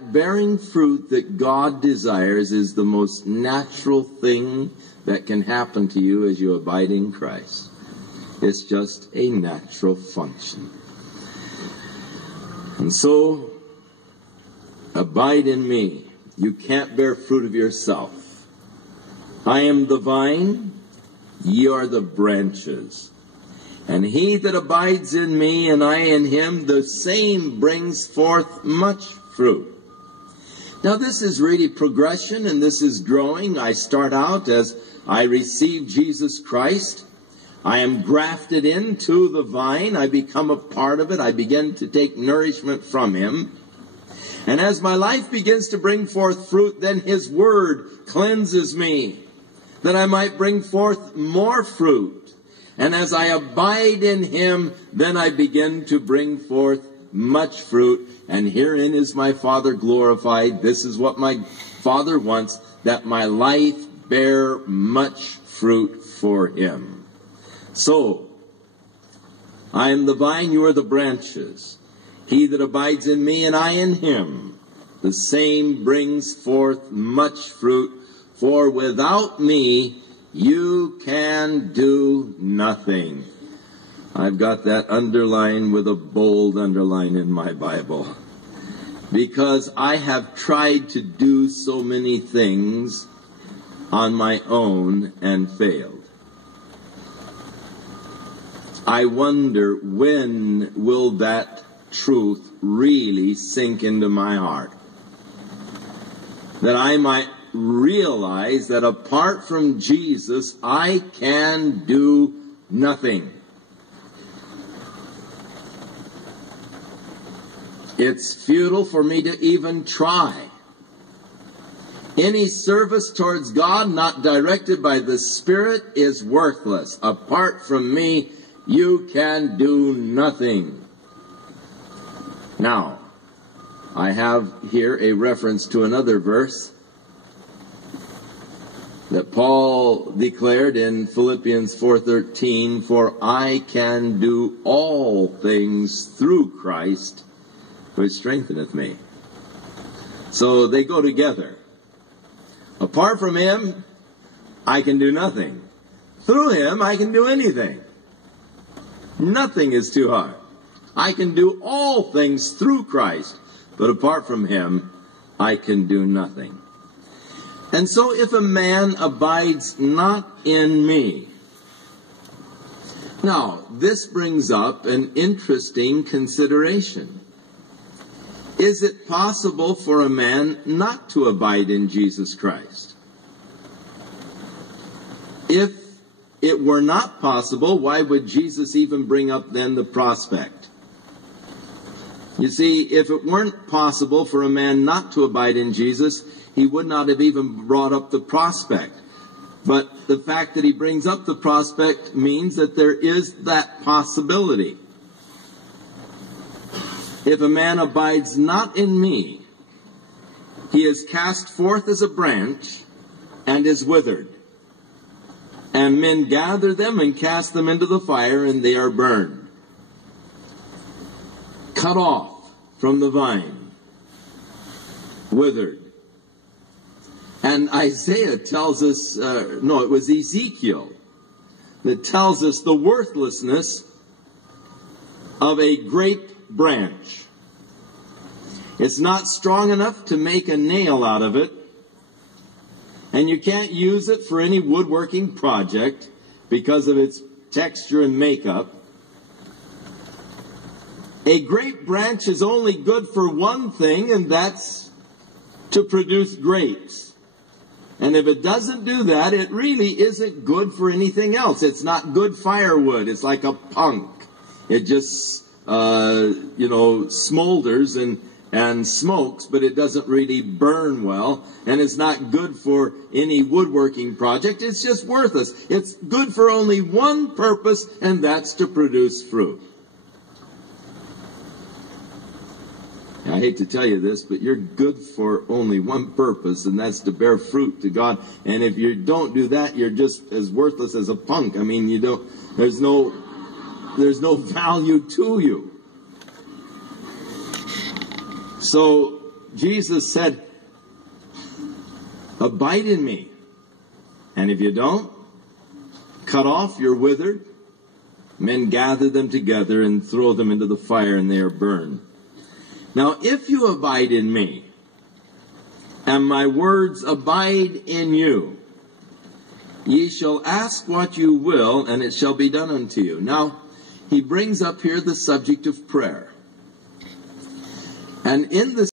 Bearing fruit that God desires is the most natural thing that can happen to you as you abide in Christ. It's just a natural function. And so, abide in me. You can't bear fruit of yourself. I am the vine, ye are the branches. And he that abides in me, and I in him, the same brings forth much fruit. Now this is really progression, and this is growing. I start out as I receive Jesus Christ. I am grafted into the vine. I become a part of it. I begin to take nourishment from him. And as my life begins to bring forth fruit, then his word cleanses me, that I might bring forth more fruit. And as I abide in him, then I begin to bring forth much fruit. And herein is my Father glorified. This is what my Father wants, that my life bear much fruit for him. So, I am the vine, you are the branches. He that abides in me, and I in him, the same brings forth much fruit. For without me, you can do nothing. I've got that underlined with a bold underline in my Bible. Because I have tried to do so many things on my own and failed. I wonder, when will that truth really sink into my heart? That I might realize that apart from Jesus, I can do nothing. It's futile for me to even try. Any service towards God not directed by the Spirit is worthless. Apart from me, you can do nothing. Now, I have here a reference to another verse that Paul declared in Philippians 4:13, "For I can do all things through Christ, which strengtheneth me." So they go together. Apart from him, I can do nothing. Through him, I can do anything. Nothing is too hard. I can do all things through Christ, but apart from him, I can do nothing. And so if a man abides not in me. Now, this brings up an interesting consideration. Is it possible for a man not to abide in Jesus Christ? If it were not possible, why would Jesus even bring up then the prospect? You see, if it weren't possible for a man not to abide in Jesus, he would not have even brought up the prospect. But the fact that he brings up the prospect means that there is that possibility. If a man abides not in me, he is cast forth as a branch and is withered. And men gather them and cast them into the fire, and they are burned. Cut off from the vine. Withered. And Isaiah tells us, it was Ezekiel that tells us the worthlessness of a grape branch. It's not strong enough to make a nail out of it, and you can't use it for any woodworking project because of its texture and makeup. A grape branch is only good for one thing, and that's to produce grapes. And if it doesn't do that, it really isn't good for anything else. It's not good firewood. It's like a punk. It just smolders and smokes, but it doesn't really burn well, and it's not good for any woodworking project. It's just worthless. It's good for only one purpose, and that's to produce fruit. I hate to tell you this, but you're good for only one purpose, and that's to bear fruit to God. And if you don't do that, you're just as worthless as a punk. I mean, there's no value to you. So Jesus said, abide in me. And if you don't, cut off, you're withered. Men gather them together and throw them into the fire, and they are burned. Now, if you abide in me, and my words abide in you, ye shall ask what you will, and it shall be done unto you. Now, he brings up here the subject of prayer. And in the